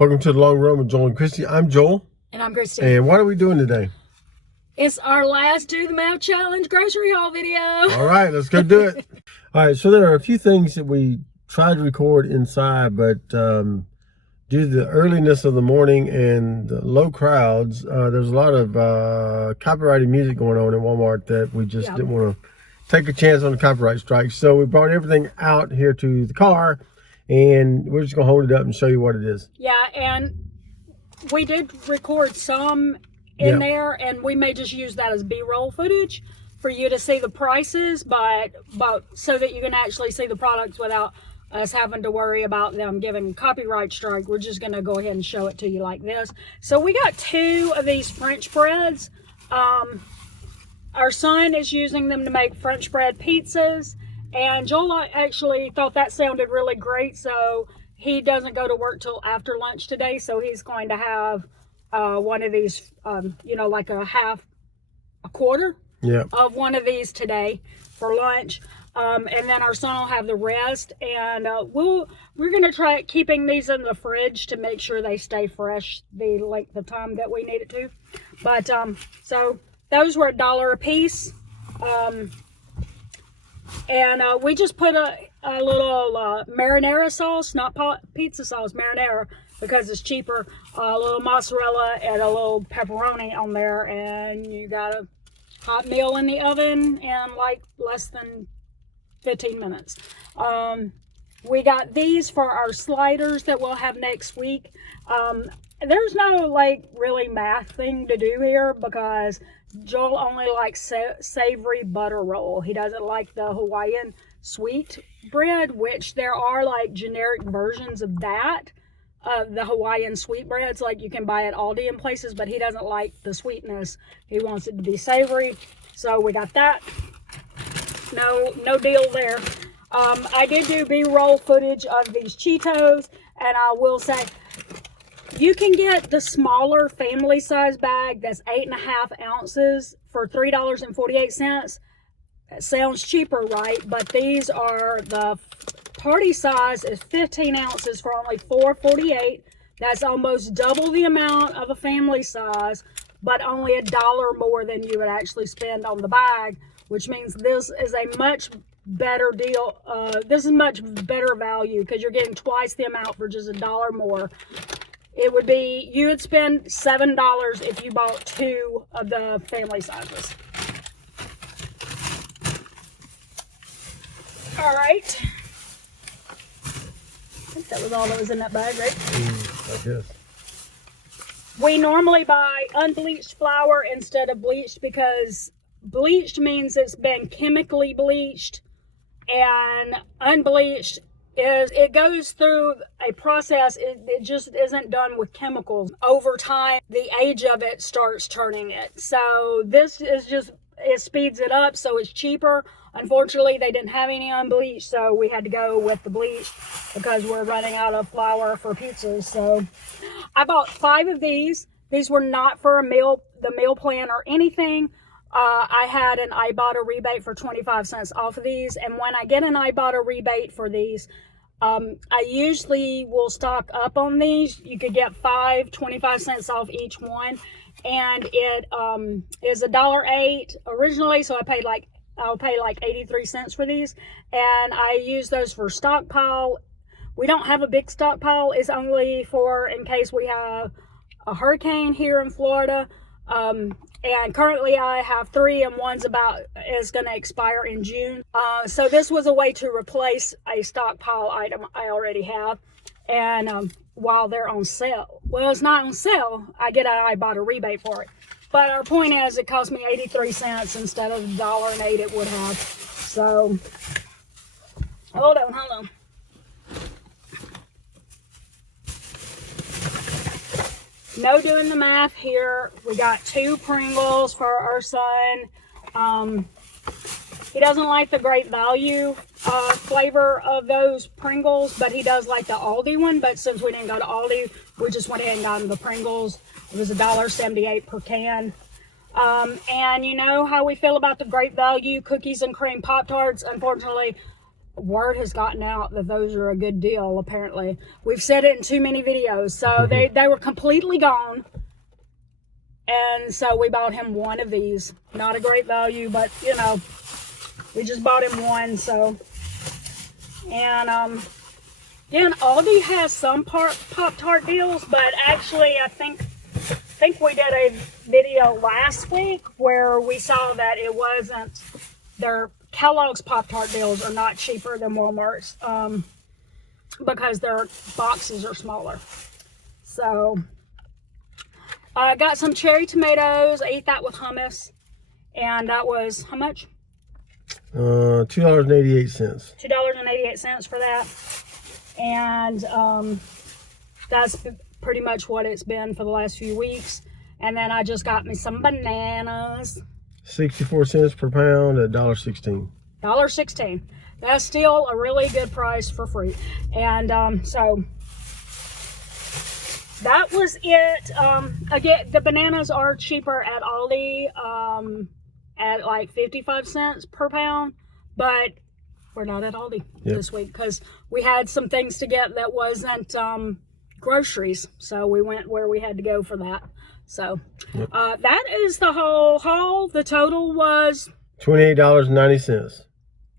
Welcome to the Long Run with Joel and Christy. I'm Joel. And I'm Christy. And what are we doing today? It's our last Do the Math Challenge grocery haul video. All right, let's go do it. All right, so there are a few things that we tried to record inside, but due to the earliness of the morning and the low crowds, there's a lot of copyrighted music going on in Walmart that we just didn't want to take a chance on the copyright strike. So we brought everything out here to the car, and we're just going to hold it up and show you what it is. Yeah, and we did record some in there, and we may just use that as B-roll footage for you to see the prices, but so that you can actually see the products without us having to worry about them giving copyright strike. We're just going to go ahead and show it to you like this. So we got 2 of these French breads. Our son is using them to make French bread pizzas, and Joel actually thought that sounded really great, so he doesn't go to work till after lunch today, so he's going to have one of these, like a quarter of one of these today for lunch. And then our son will have the rest, and we're going to try keeping these in the fridge to make sure they stay fresh the length of time that we need it to. But so those were $1 a piece. And we just put a little marinara sauce, not pizza sauce, marinara, because it's cheaper, a little mozzarella and a little pepperoni on there, and you got a hot meal in the oven in like less than 15 minutes. We got these for our sliders that we'll have next week. There's no really math thing to do here because Joel only likes savory butter roll. He doesn't like the Hawaiian sweet bread, which there are generic versions of that. The Hawaiian sweet breads, you can buy at Aldi and places, but he doesn't like the sweetness. He wants it to be savory. So we got that. No deal there. I did do B-roll footage of these Cheetos, and I will say, you can get the smaller family size bag that's 8.5 ounces for $3.48. That sounds cheaper, right? But these are the party size is 15 ounces for only $4.48. That's almost double the amount of a family size, but only $1 more than you would actually spend on the bag, which means this is a much better deal. This is much better value because you're getting twice the amount for just $1 more. It would be, you would spend $7 if you bought 2 of the family sizes. All right. I think that was all that was in that bag, right? I guess. We normally buy unbleached flour instead of bleached because bleached means it's been chemically bleached, and unbleached it goes through a process. It just isn't done with chemicals. Over time, the age of it starts turning it. So this is just, it speeds it up, so it's cheaper. Unfortunately, they didn't have any unbleached, so we had to go with the bleached because we're running out of flour for pizzas. So I bought 5 of these. These were not for the meal plan or anything. I had an Ibotta rebate for 25 cents off of these, and when I get an Ibotta rebate for these, I usually will stock up on these. You could get 5, 25 cents off each one, and it is $1.08 originally, so I'll pay 83 cents for these, and I use those for stockpile. We don't have a big stockpile. It's only for in case we have a hurricane here in Florida. And currently I have 3, and one's is going to expire in June. So this was a way to replace a stockpile item I already have. And while they're on sale, well, it's not on sale. I get I bought a rebate for it. But our point is, it cost me 83 cents instead of $1.08 it would have. So hold on. No doing the math here. We got 2 Pringles for our son. He doesn't like the Great Value flavor of those Pringles, but he does like the Aldi one. But since we didn't go to Aldi, we just went ahead and got him the Pringles. It was $1.78 per can. And you know how we feel about the Great Value cookies and cream Pop-Tarts. Unfortunately, word has gotten out that those are a good deal. Apparently, we've said it in too many videos. So they were completely gone, and so we bought him one of these. Not a great value, but you know, we just bought him one. So, and then Aldi has some Pop-Tart deals, but actually I think we did a video last week where we saw that it wasn't, their Kellogg's Pop-Tart deals are not cheaper than Walmart's because their boxes are smaller. So I got some cherry tomatoes. I ate that with hummus, and that was how much? $2.88. $2.88 for that. And that's pretty much what it's been for the last few weeks. And then I just got me some bananas. 64 cents per pound at $1.16. $1.16. That's still a really good price for fruit. And so that was it. Again, the bananas are cheaper at Aldi at like 55 cents per pound, but we're not at Aldi this week because we had some things to get that wasn't groceries. So we went where we had to go for that. So that is the whole haul. The total was $28.90.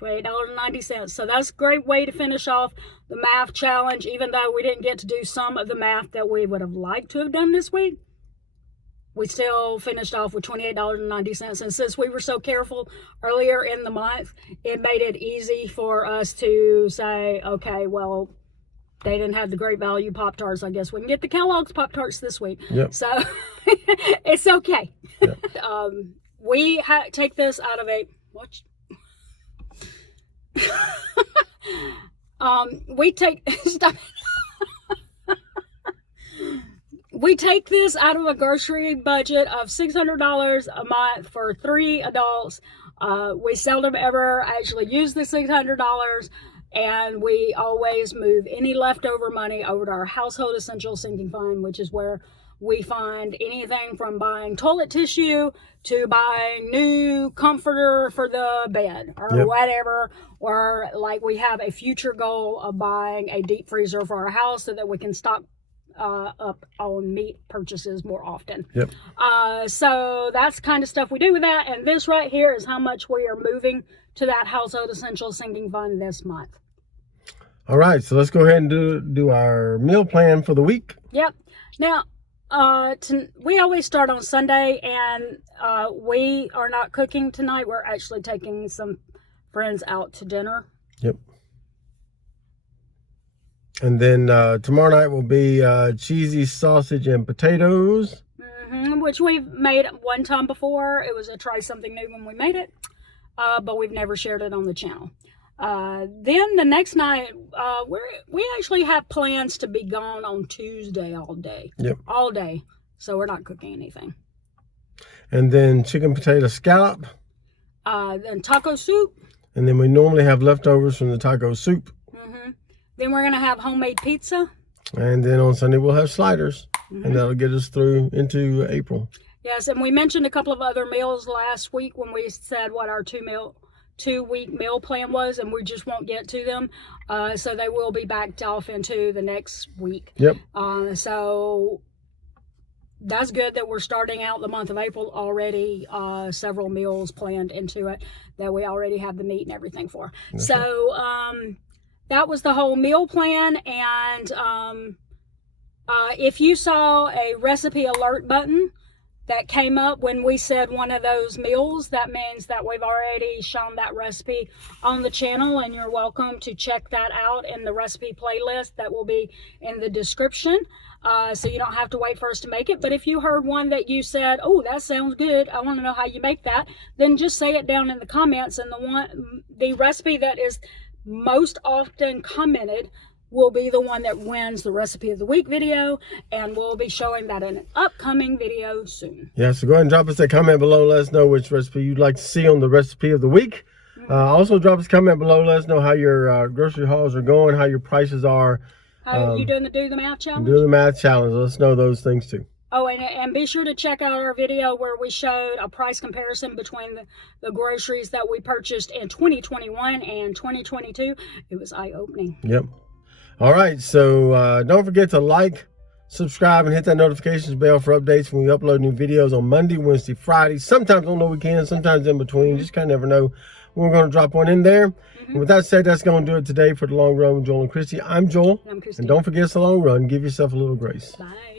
$28.90. So that's a great way to finish off the math challenge, even though we didn't get to do some of the math that we would have liked to have done this week. We still finished off with $28.90. And since we were so careful earlier in the month, it made it easy for us to say, okay, well, they didn't have the great value Pop-Tarts. I guess we can get the Kellogg's Pop-Tarts this week. Yep. So it's okay. Yep. We take this out of a... What? We take... Stop. We take this out of a grocery budget of $600 a month for 3 adults. We seldom ever actually use the $600, and we always move any leftover money over to our household essentials sinking fund, which is where we find anything from buying toilet tissue to buying new comforter for the bed or whatever. Or like we have a future goal of buying a deep freezer for our house so that we can stock up on meat purchases more often. Yep. So that's kind of stuff we do with that. And this right here is how much we are moving to that household essentials sinking fund this month. All right, so let's go ahead and do our meal plan for the week. Yep. Now, we always start on Sunday, and we are not cooking tonight. We're actually taking some friends out to dinner. Yep. And then tomorrow night will be cheesy sausage and potatoes. Which we've made one time before. It was a try something new when we made it, but we've never shared it on the channel. Then the next night, we actually have plans to be gone on Tuesday all day. Yep. All day. So we're not cooking anything. And then chicken potato scallop. Then taco soup. And then we normally have leftovers from the taco soup. Then we're going to have homemade pizza. And then on Sunday we'll have sliders. And that'll get us through into April. Yes, and we mentioned a couple of other meals last week when we said what our 2-week meal plan was, and we just won't get to them. So they will be backed off into the next week. Yep. So that's good that we're starting out the month of April already. Several meals planned into it that we already have the meat and everything for. That's right. That was the whole meal plan. And if you saw a recipe alert button that came up when we said one of those meals, that means that we've already shown that recipe on the channel, and you're welcome to check that out in the recipe playlist that will be in the description. So you don't have to wait for us to make it. But if you heard one that you said, oh, that sounds good, I want to know how you make that, then just say it down in the comments, and the recipe that is most often commented will be the one that wins the recipe of the week video, and we'll be showing that in an upcoming video soon. Yeah, so go ahead and drop us a comment below. Let us know which recipe you'd like to see on the recipe of the week. Also drop us a comment below. Let us know how your grocery hauls are going, how your prices are. How are you doing the Do the Math Challenge? Do the Math Challenge. Let us know those things too. Oh, and be sure to check out our video where we showed a price comparison between the groceries that we purchased in 2021 and 2022. It was eye-opening. Yep. All right, so don't forget to like, subscribe, and hit that notifications bell for updates when we upload new videos on Monday, Wednesday, Friday, sometimes on the weekend, sometimes in between. Just kind of never know when we're going to drop one in there. And with that said, that's going to do it today for The Long Run with Joel and Christy. I'm Joel. And I'm Christy. And don't forget, it's a long run. Give yourself a little grace. Bye.